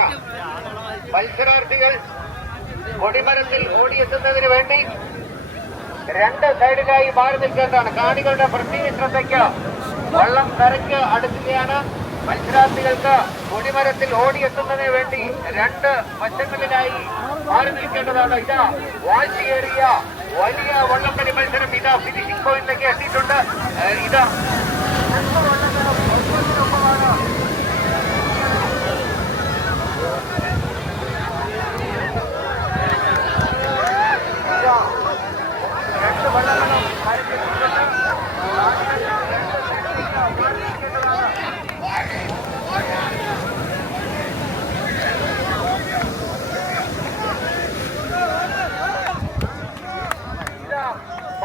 കൊടിമരത്തിലാണ് മത്സരാർത്ഥികൾ കൊടിമരത്തിൽ ഓടിയെത്തുന്നതിന് വേണ്ടി രണ്ട് സൈഡിലായി മാറി നിൽക്കേണ്ടതാണ്. കാണികളുടെ പ്രത്യേക ശ്രദ്ധയ്ക്ക് വള്ളം കരയ്ക്ക് അടുക്കുകയാണ്. മത്സരാർത്ഥികൾക്ക് കൊടിമരത്തിൽ ഓടിയെത്തുന്നതിന് വേണ്ടി രണ്ട് വശങ്ങളിലായി മാറി നിൽക്കേണ്ടതാണ്. ഇതാ വാശിയേറിയ വലിയ വള്ളംകളി മത്സരം ഇതാ ഫിനിഷിംഗ് പോയിന്റിലേക്ക് എത്തിയിട്ടുണ്ട്. ഇതാ രണ്ട് വള്ളങ്ങളും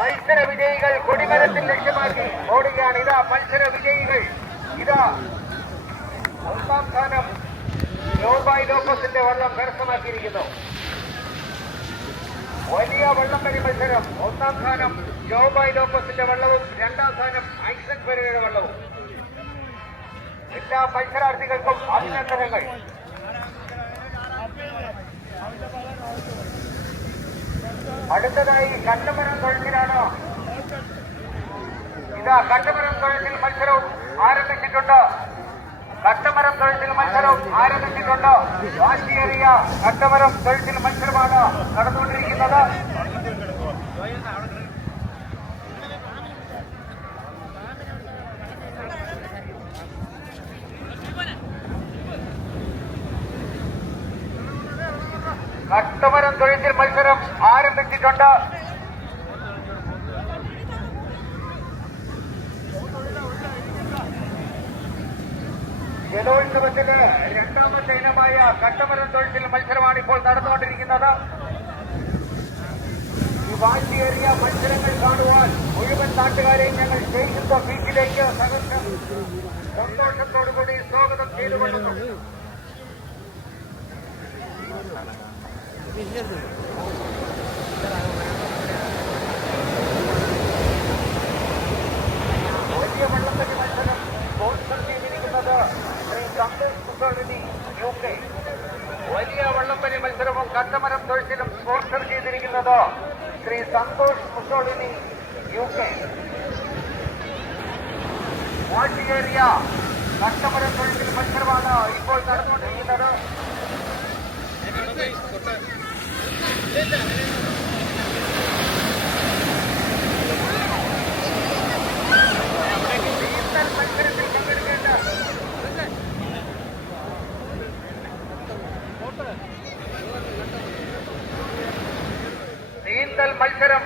മത്സര വിജയികൾ കൊടിമരത്തിൽ ലക്ഷ്യമാക്കി ഓടുകയാണ്. ഇതാ മത്സര വിജയികൾ. ഇതാ ഒന്നാം സ്ഥാനം ജോബായ് ലോപ്പസിന്റെ വള്ളം കരസ്ഥമാക്കിയിരിക്കുന്നു. വലിയ വള്ളംകളി മത്സരം. ഒന്നാം സ്ഥാനം ജോബായ് ലോപ്പസിന്റെ വള്ളവും രണ്ടാം സ്ഥാനം ഐസക് പെരയുടെ വള്ളവും. എല്ലാ മത്സരാർത്ഥികൾക്കും അഭിനന്ദനങ്ങൾ. അടുത്തതായി കട്ടമരം തൊഴിലാണ്. ഇതാ കട്ടമരം തൊഴിൽ മത്സരവും ആരംഭിച്ചിട്ടുണ്ട്. കട്ടമരം തൊഴിൽ മത്സരവും ആരംഭിച്ചിട്ടുണ്ട്. വാശിയേറിയ കട്ടമരം തൊഴിൽ മത്സരമാണ് നടന്നുകൊണ്ടിരിക്കുന്നത്. കട്ടമരം തൊഴിൽ മത്സരം ആരംഭിച്ചിട്ടുണ്ട്. ജലോത്സവത്തിന് രണ്ടാമത്തെ ഇനമായ കട്ടമരം തൊഴിൽ മത്സരമാണ് ഇപ്പോൾ നടന്നുകൊണ്ടിരിക്കുന്നത്. ഈ വാശിയേറിയ മത്സരങ്ങൾ കാണുവാൻ മുഴുവൻ നാട്ടുകാരെയും ഞങ്ങൾ സ്റ്റേഷൻ ബീച്ചിലേക്ക് സന്തോഷത്തോടുകൂടി സ്വാഗതം ചെയ്തുകൊള്ളുന്നു. വലിയ വള്ളംകളി മത്സരം സ്പോൺസർ ചെയ്തിരിക്കുന്നത് ശ്രീ സന്തോഷ് മുസോളിനി UK. വലിയ വള്ളംകളി മത്സരവും കട്ടമരം തൊഴിലും സ്പോൺസർ ചെയ്തിരിക്കുന്നത് ശ്രീ സന്തോഷ് മുസോളിനി UK. വാശിയേറിയ കട്ടമരം തൊഴിൽ മത്സരമാണ് ഇപ്പോൾ നടന്നുകൊണ്ടിരിക്കുന്നത്. നീന്തൽ മത്സരം